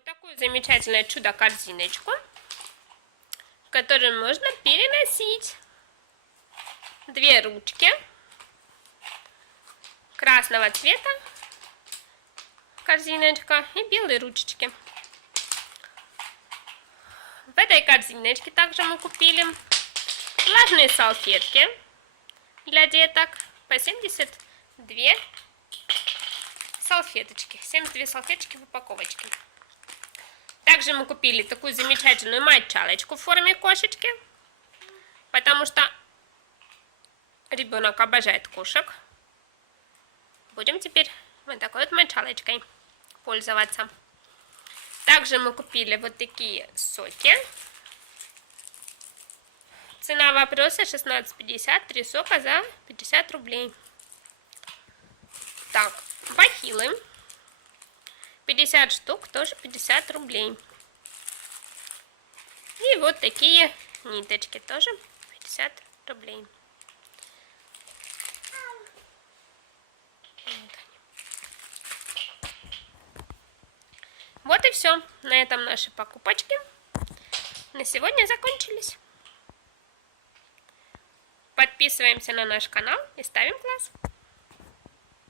вот такую замечательную чудо-корзиночку, в которую можно переносить две ручки красного цвета, корзиночка, и белые ручечки. В этой корзиночке также мы купили влажные салфетки для деток по 72 салфеточки. 72 салфеточки в упаковочке. Также мы купили такую замечательную мочалочку в форме кошечки, потому что ребенок обожает кошек. Будем теперь вот такой вот мочалочкой пользоваться. Также мы купили вот такие соки. Цена вопроса 16,50, 3 сока за 50 рублей. Так, бахилы. 50 штук, тоже 50 рублей. И вот такие ниточки, тоже 50 рублей. Вот и все. На этом наши покупочки на сегодня закончились. Подписываемся на наш канал и ставим класс.